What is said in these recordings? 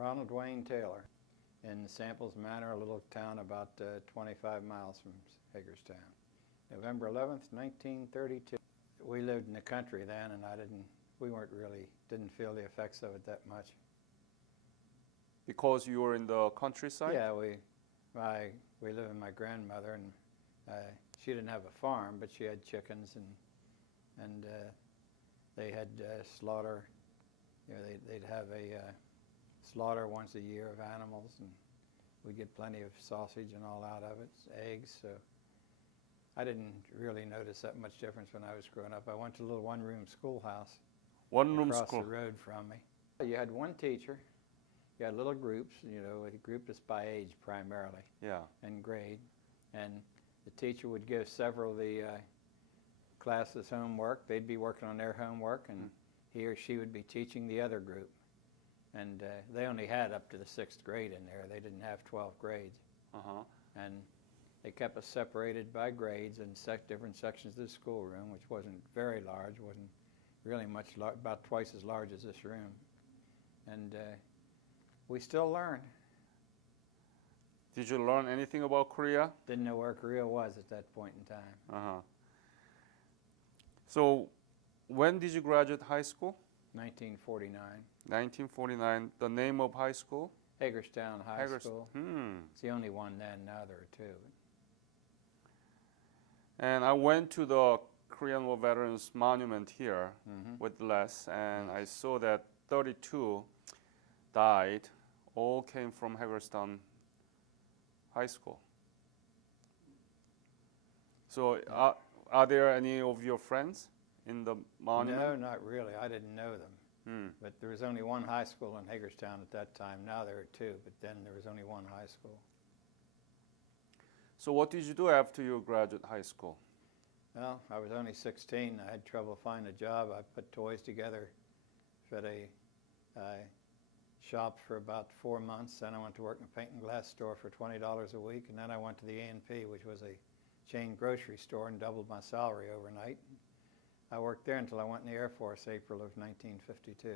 Ronald Wayne Taylor in Samples Manor, a little town about 25 miles from Hagerstown. November 11th, 1932. We lived in the country then, and didn't feel the effects of it that much. Because you were in the countryside? Yeah, we live with my grandmother, and she didn't have a farm, but she had chickens, and they had slaughter. You know, they'd have a slaughter once a year of animals, and we'd get plenty of sausage and all out of it, eggs. So I didn't really notice that much difference when I was growing up. I went to a little one-room schoolhouse across the road from me. You had one teacher. You had little groups, you know, it grouped us by age primarily, and grade. And the teacher would give several of the classes homework. They'd be working on their homework, and he or she would be teaching the other group. And they only had up to the 6th grade in there. They didn't have 12 grades. And they kept us separated by grades in different sections of the schoolroom, which wasn't very large, wasn't really much, about twice as large as this room. And we still learned. Did you learn anything about Korea? Didn't know where Korea was at that point in time. So when did you graduate high school? 1949. 1949. The name of high school? Hagerstown High School. It's the only one then. Now there are two. And I went to the Korean War Veterans Monument here with Les, and I saw that 32 died. All came from Hagerstown High School. So are there any of your friends in the monument? No, not really. I didn't know them. But there was only one high school in Hagerstown at that time. Now there are two, but then there was only one high school. So what did you do after you graduated high school? Well, I was only 16. I had trouble finding a job. I put toys together at a shop for about 4 months. Then I went to work in a paint and glass store for $20 a week, and then I went to the A&P, which was a chain grocery store, and doubled my salary overnight. I worked there until I went in the Air Force, April of 1952.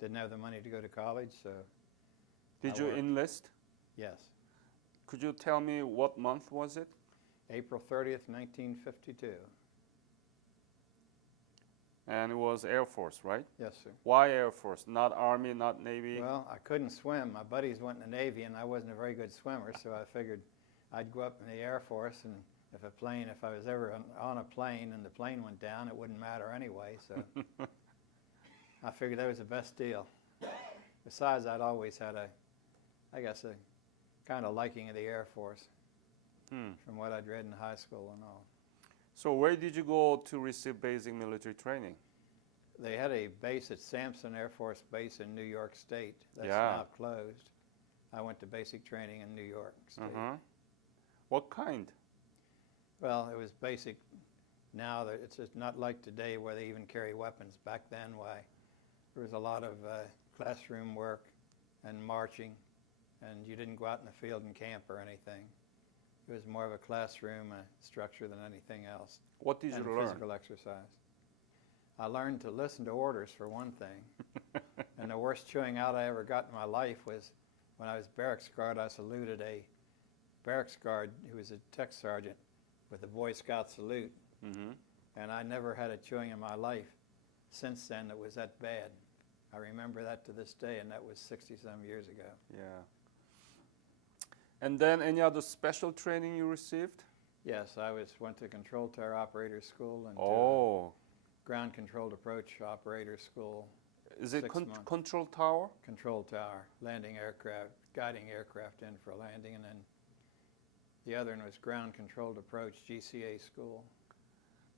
Didn't have the money to go to college, so Did you enlist? Yes. Could you tell me what month was it? April 30th, 1952. And it was Air Force, right? Yes, sir. Why Air Force? Not Army, not Navy? Well, I couldn't swim. My buddies went in the Navy, and I wasn't a very good swimmer, so I figured I'd go up in the Air Force, and if I was ever on a plane and the plane went down, it wouldn't matter anyway, so I figured that was the best deal. Besides, I'd always had a kind of liking of the Air Force from what I'd read in high school and all. So where did you go to receive basic military training? They had a base at Sampson Air Force Base in New York State. That's now closed. I went to basic training in New York State. What kind? Well, it was basic. Now that it's just not like today where they even carry weapons. Back then, why, there was a lot of classroom work and marching, and you didn't go out in the field and camp or anything. It was more of a classroom structure than anything else. What did you learn? Physical exercise. I learned to listen to orders, for one thing. And the worst chewing out I ever got in my life was when I was barracks guard. I saluted a barracks guard who was a tech sergeant with a Boy Scout salute. And I never had a chewing in my life since then that was that bad. I remember that to this day, and that was 60-some years ago. Yeah. And then any other special training you received? Yes, I went to control tower operator school and ground controlled approach operator school. Is it control tower? Control tower, landing aircraft, guiding aircraft in for a landing, and then the other one was ground controlled approach, GCA school.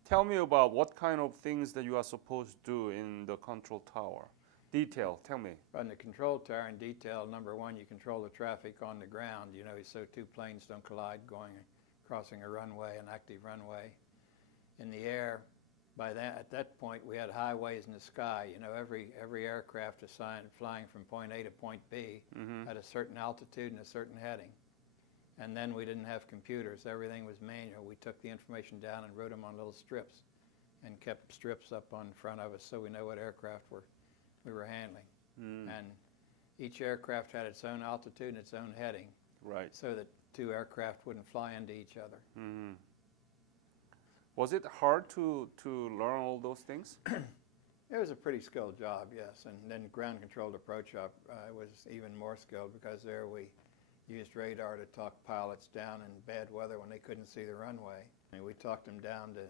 Tell me about what kind of things that you are supposed to do in the control tower. Detail, tell me. On the control tower in detail, number one, you control the traffic on the ground, you know, so two planes don't collide crossing a runway, an active runway. In the air, at that point, we had highways in the sky. You know, every aircraft assigned flying from point A to point B had a certain altitude and a certain heading. And then we didn't have computers. Everything was manual. We took the information down and wrote them on little strips and kept strips up on front of us so we know what aircraft we were handling. And each aircraft had its own altitude and its own heading, Right. so that two aircraft wouldn't fly into each other. Was it hard to learn all those things? It was a pretty skilled job, yes. And then ground-controlled approach up was even more skilled, because there we used radar to talk pilots down in bad weather when they couldn't see the runway. And we talked them down to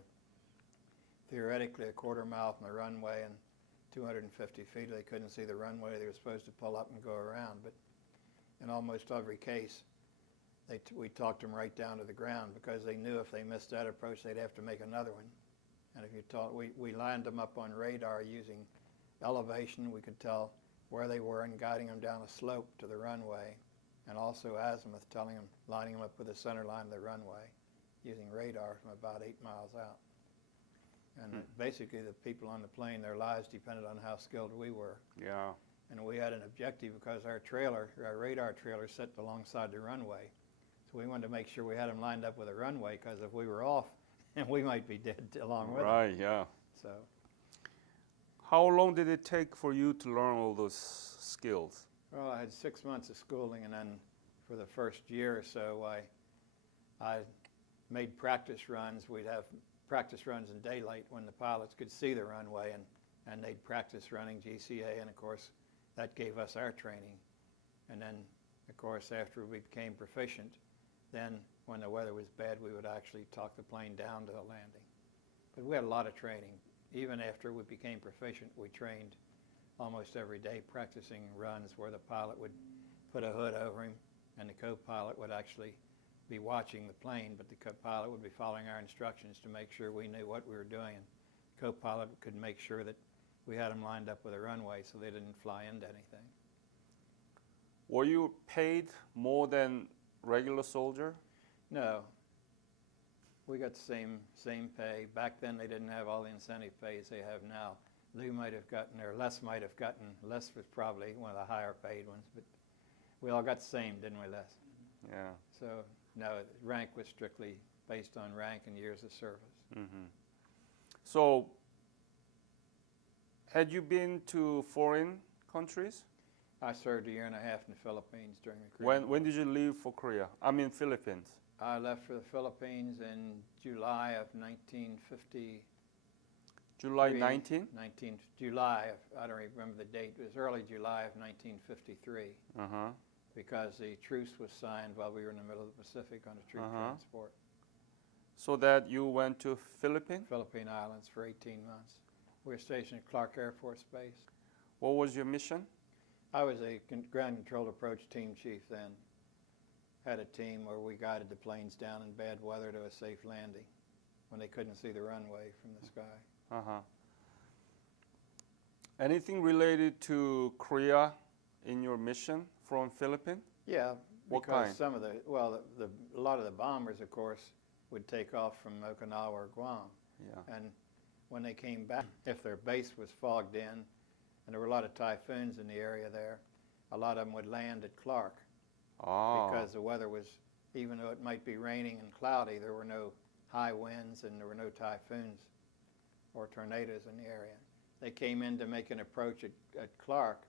theoretically a quarter mile from the runway and 250 feet. They couldn't see the runway. They were supposed to pull up and go around. But in almost every case, we talked them right down to the ground, because they knew if they missed that approach, they'd have to make another one. And if you we lined them up on radar using elevation. We could tell where they were and guiding them down a slope to the runway, and also azimuth, lining them up with the center line of the runway using radar from about 8 miles out. And basically the people on the plane, their lives depended on how skilled we were. Yeah. And we had an objective, because our radar trailer sat alongside the runway. So we wanted to make sure we had them lined up with a runway, because if we were off, we might be dead along with them. Right, yeah. So, How long did it take for you to learn all those skills? well, I had 6 months of schooling, and then for the first year or so, I made practice runs. We'd have practice runs in daylight when the pilots could see the runway, and they'd practice running GCA, and of course that gave us our training. And then of course after we became proficient, then when the weather was bad, we would actually talk the plane down to the landing. But we had a lot of training. Even after we became proficient, we trained almost every day, practicing runs where the pilot would put a hood over him, and the co-pilot would actually be watching the plane, but the co-pilot would be following our instructions to make sure we knew what we were doing, and the co-pilot could make sure that we had them lined up with a runway so they didn't fly into anything. Were you paid more than regular soldier? No. We got the same pay. Back then they didn't have all the incentive pays they have now. Lou might have gotten, or Les might have gotten, Les was probably one of the higher paid ones, but we all got the same, didn't we, Les? Yeah. So, no, rank was strictly based on rank and years of service. So, had you been to foreign countries? I served 1.5 years in the Philippines during the Korean War. When did you leave for Korea? I mean Philippines. I left for the Philippines in July of 1950. July 19? July of, I don't remember the date. It was early July of 1953. Because the truce was signed while we were in the middle of the Pacific on a troop transport. So that you went to Philippines? Philippine Islands for 18 months. We were stationed at Clark Air Force Base. What was your mission? I was a ground-controlled approach team chief then. Had a team where we guided the planes down in bad weather to a safe landing when they couldn't see the runway from the sky. Anything related to Korea in your mission from Philippines? Yeah, What because kind? some of the, well, a lot of the bombers, of course, would take off from Okinawa or Guam. Yeah. And when they came back, if their base was fogged in, and there were a lot of typhoons in the area there, a lot of them would land at Clark. Because the weather was, even though it might be raining and cloudy, there were no high winds and there were no typhoons or tornadoes in the area. They came in to make an approach at Clark,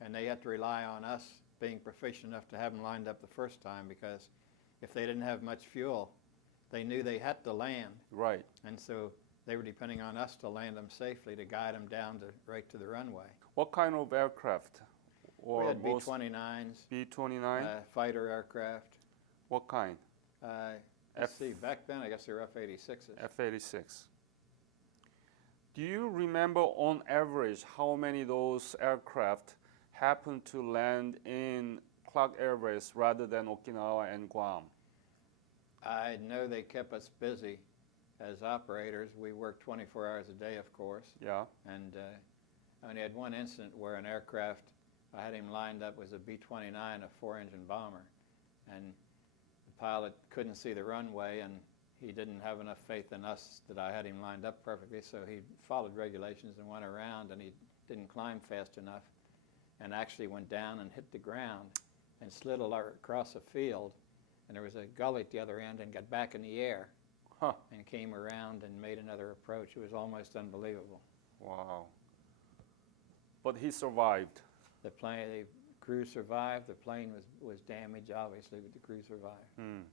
and they had to rely on us being proficient enough to have them lined up the first time, because if they didn't have much fuel, they knew they had to land. Right. And so they were depending on us to land them safely, to guide them down right to the runway. What kind of aircraft? We had B-29s, B-29? fighter aircraft. What kind? Let's see, back then I guess they were F-86s. F-86. Do you remember on average how many of those aircraft happened to land in Clark Air Base rather than Okinawa and Guam? I know they kept us busy as operators. We worked 24 hours a day, of course. Yeah. And I only had one incident where an aircraft, I had him lined up, was a B-29, a 4-engine bomber. And the pilot couldn't see the runway, and he didn't have enough faith in us that I had him lined up perfectly, so he followed regulations and went around, and he didn't climb fast enough, and actually went down and hit the ground and slid across a field, and there was a gully at the other end, and got back in the air and came around and made another approach. It was almost unbelievable. Wow. But he survived. The crew survived. The plane was damaged, obviously, but the crew survived.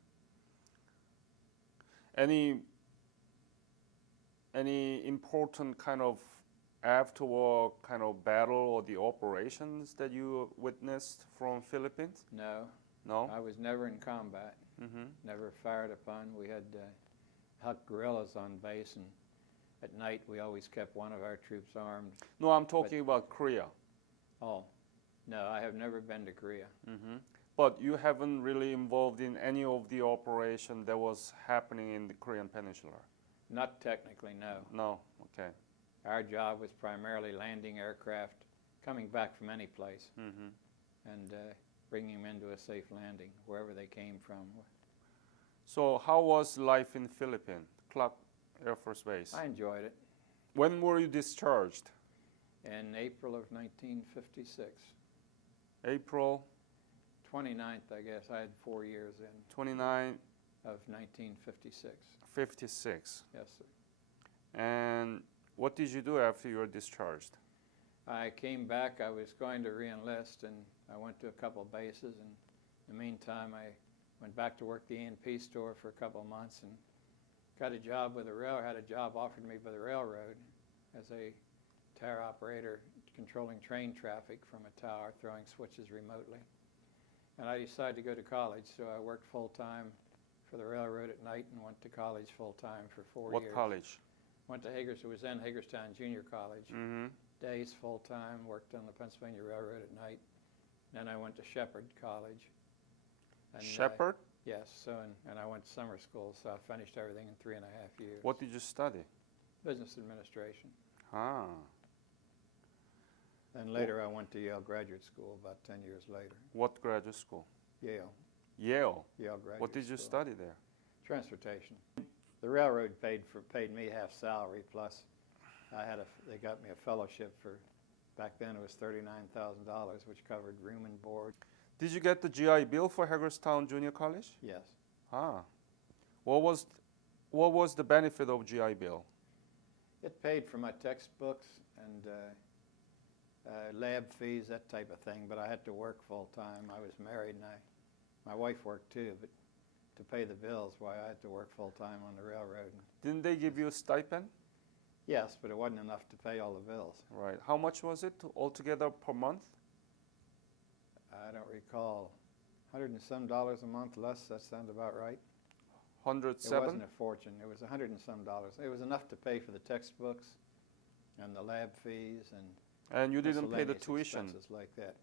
Any important kind of after-war kind of battle or the operations that you witnessed from Philippines? No. No? I was never in combat. Never fired upon. We had hot guerrillas on base, and at night we always kept one of our troops armed. No, I'm talking about Korea. Oh, no, I have never been to Korea. But you haven't really involved in any of the operation that was happening in the Korean Peninsula? Not technically, no. No, okay. Our job was primarily landing aircraft, coming back from any place, and bringing them into a safe landing, wherever they came from. So how was life in Philippines, Clark Air Force Base? I enjoyed it. When were you discharged? In April of 1956. April 29th, I guess. I had 4 years in. 29, Of 1956. 56. Yes, sir. And what did you do after you were discharged? I came back. I was going to re-enlist, and I went to a couple of bases. And in the meantime, I went back to work the E&P store for a couple of months and got a job with the railroad. Had a job offered me by the railroad as a tower operator, controlling train traffic from a tower, throwing switches remotely. And I decided to go to college, so I worked full-time for the railroad at night and went to college full-time for 4 years. What college? Went to Hagerstown. It was then Hagerstown Junior College. Days full-time, worked on the Pennsylvania Railroad at night. Then I went to Shepherd College. And, Shepherd? Yes, so and I went to summer school, so I finished everything in 3.5 years. What did you study? Business administration. Ah. And later I went to Yale Graduate School about 10 years later. What graduate school? Yale. Yale. Yale Graduate What did you School. study there? Transportation. The railroad paid me half salary, plus they got me a fellowship for, back then it was $39,000, which covered room and board. Did you get the GI Bill for Hagerstown Junior College? Yes. Ah. What was the benefit of GI Bill? It paid for my textbooks and lab fees, that type of thing, but I had to work full-time. I was married, and my wife worked too, but to pay the bills, why I had to work full-time on the railroad. Didn't they give you a stipend? Yes, but it wasn't enough to pay all the bills. Right. How much was it altogether per month? I don't recall. $100 and some a month less, that sounds about right. 107? It wasn't a fortune. It was $100 and some. It was enough to pay for the textbooks and the lab fees and you didn't pay the miscellaneous tuition? expenses like that.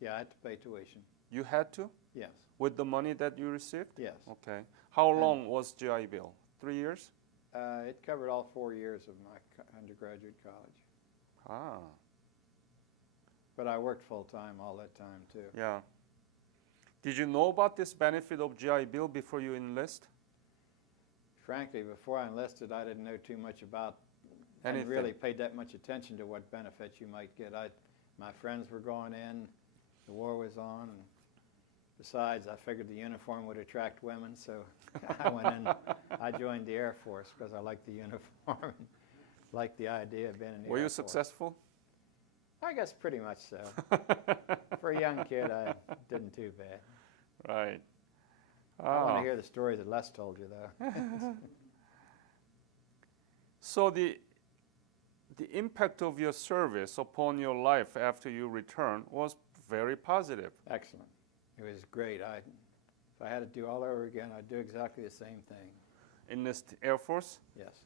Yeah, I had to pay tuition. You had to? Yes. With the money that you received? Yes. Okay. How long was GI Bill? 3 years? It covered all 4 years of my undergraduate college. Ah. But I worked full-time all that time, too. Yeah. Did you know about this benefit of GI Bill before you enlist? Frankly, before I enlisted, I didn't know too much about I Anything. hadn't really paid that much attention to what benefits you might get. My friends were going in, the war was on, and besides, I figured the uniform would attract women, so I went in. I joined the Air Force because I liked the uniform, liked the idea of being in the Air Force. Were you successful? I guess pretty much so. For a young kid, I didn't too bad. Right. I want to hear the story that Les told you, though. So the impact of your service upon your life after you returned was very positive. Excellent. It was great. If I had to do all over again, I'd do exactly the same thing. Enlist Air Force? Yes.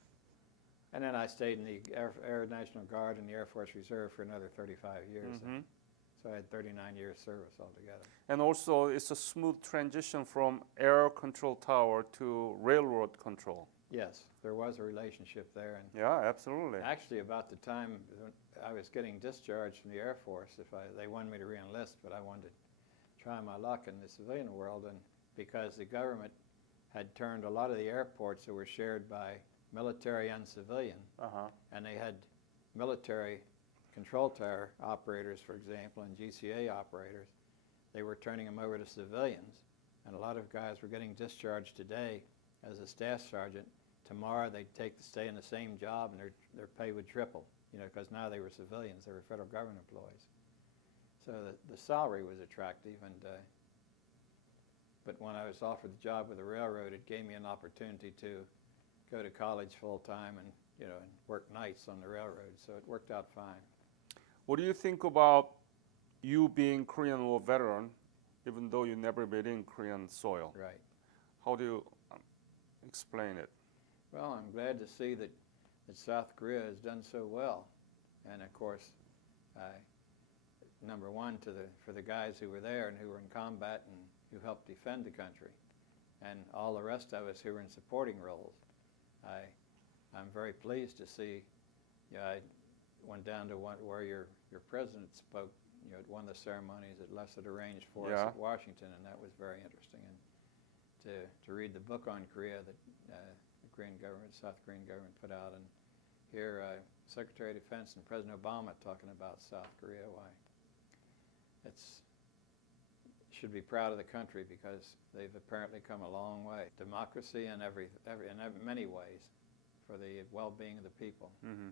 And then I stayed in the Air National Guard and the Air Force Reserve for another 35 years. So I had 39 years service altogether. And also, it's a smooth transition from air control tower to railroad control. Yes, there was a relationship there. And yeah, absolutely. actually, about the time I was getting discharged from the Air Force, they wanted me to re-enlist, but I wanted to try my luck in the civilian world, and because the government had turned a lot of the airports that were shared by military and civilian, and they had military control tower operators, for example, and GCA operators, they were turning them over to civilians, and a lot of guys were getting discharged today as a staff sergeant. Tomorrow they'd stay in the same job, and their pay would triple, because now they were civilians, they were federal government employees. So the salary was attractive, but when I was offered the job with the railroad, it gave me an opportunity to go to college full time and and work nights on the railroad. So it worked out fine. What do you think about you being Korean War veteran, even though you never been in Korean soil? Right. How do you explain it? Well, I'm glad to see that South Korea has done so well, and of course, number one for the guys who were there and who were in combat and who helped defend the country, and all the rest of us who were in supporting roles. I'm very pleased to see. I went down to where your president spoke. At one of the ceremonies at Lesser arranged for us at Washington, and that was very interesting. And to read the book on Korea that the Korean government, South Korean government, put out, and hear Secretary of Defense and President Obama talking about South Korea. Why? Should be proud of the country because they've apparently come a long way. Democracy in many ways for the well-being of the people. Mm-hmm.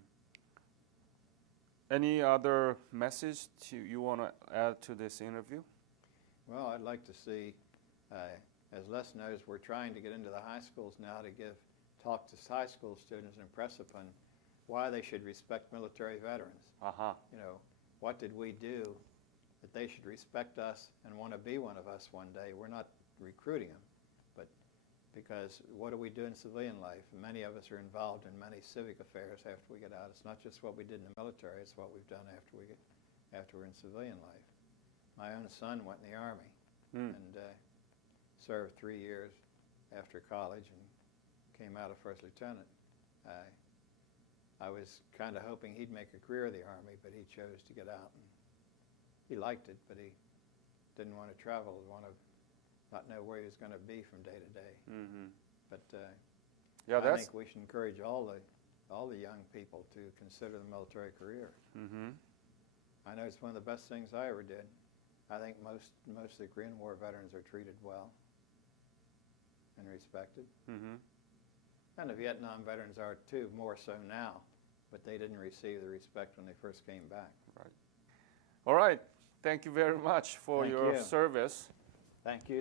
Any other message you want to add to this interview? Well, I'd like to see, as Les knows, we're trying to get into the high schools now to talk to high school students and impress upon why they should respect military veterans. Uh-huh. What did we do that they should respect us and want to be one of us one day? We're not recruiting them, but because what do we do in civilian life? Many of us are involved in many civic affairs after we get out. It's not just what we did in the military, it's what we've done after we're in civilian life. My own son went in the Army and served 3 years after college and came out a first lieutenant. I was kind of hoping he'd make a career of the Army, but he chose to get out. And he liked it, but he didn't want to travel, not know where he was going to be from day to day. Mm-hmm. But I think we should encourage all the young people to consider the military career. Mm-hmm. I know it's one of the best things I ever did. I think most of the Korean War veterans are treated well and respected. Mm-hmm. And the Vietnam veterans are too, more so now, but they didn't receive the respect when they first came back. Right. All right. Thank you very much for your service. Thank you.